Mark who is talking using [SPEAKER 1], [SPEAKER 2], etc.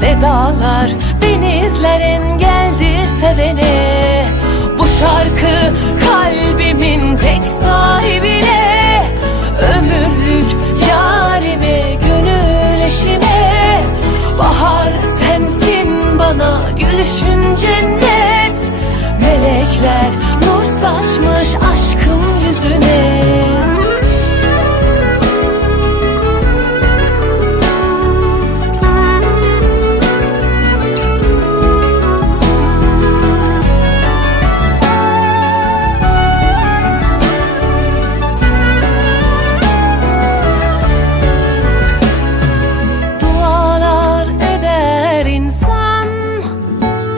[SPEAKER 1] Ne dağlar denizlerin geldir seveni Bu şarkı kalbimin tek sahibine. Ömürlük yarime gönül eşime. Bahar sensin bana gülüşün cennet. Melekler